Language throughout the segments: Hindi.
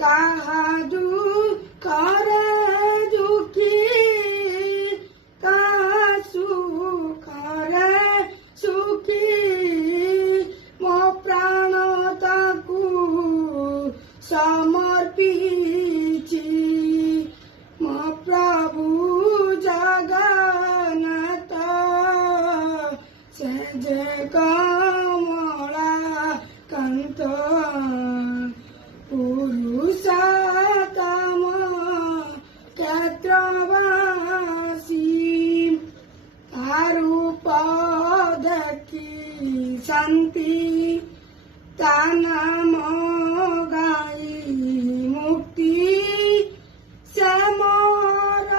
काहादु करे दुखी कासु करे सुखी मो प्राण ताकू समर्पिची मो प्रभु जगन्नाथ से जे कमला कांत पुरुषोत्तम क्षेत्रवासी तारु पद की शांति तानाम गाई मुक्ति से मोर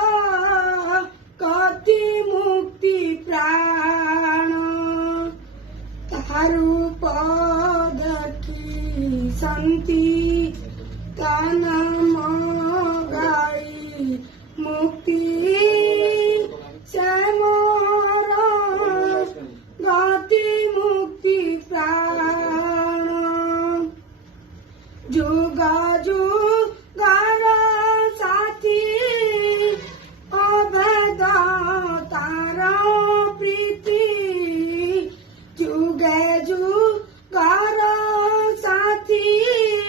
कति मुक्ति प्राण तारु पद की शांति तानाम